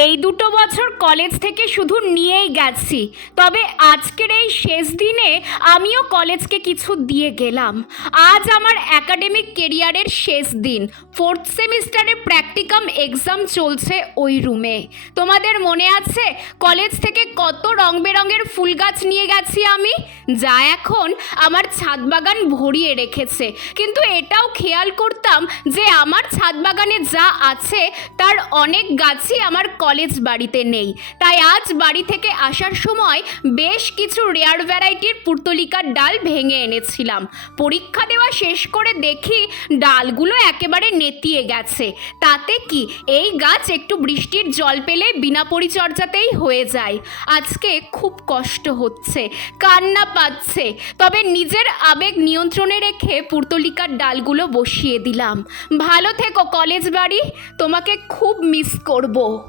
এই দুটো বছর কলেজ থেকে শুধু নিয়েই গেছি। তবে আজকের এই শেষ দিনে আমিও কলেজকে কিছু দিয়ে গেলাম। আজ আমার একাডেমিক কেরিয়ারের শেষ দিন। ফোর্থ সেমিস্টারে প্র্যাকটিকাম এক্সাম চলছে ওই রুমে তোমাদের মনে আছে কলেজ থেকে কত রং বেরঙের ফুল গাছ নিয়ে গেছি আমি? যা এখন আমার ছাদ বাগান ভরিয়ে রেখেছে। কিন্তু এটাও খেয়াল করতাম যে আমার ছাদ বাগানে যা আছে, তার অনেক গাছই আমার কলেজ বাড়িতে নেই। তাই আজ বাড়ি থেকে আসার সময় বেশ কিছু রেয়ার ভ্যারাইটির পুর্তলিকার ডাল ভেঙে এনেছিলাম। পরীক্ষা দেওয়া শেষ করে দেখি ডালগুলো একেবারে নেতিয়ে গেছে। তাতে কি এই গাছ একটু বৃষ্টির জল পেলে বিনা পরিচর্যাতেই হয়ে যায়। আজকে খুব কষ্ট হচ্ছে, কান্না পাচ্ছে। তবে নিজের আবেগ নিয়ন্ত্রণে রেখে পুর্তলিকার ডালগুলো বসিয়ে দিলাম। ভালো থেকো কলেজ বাড়ি, তোমাকে খুব মিস করব।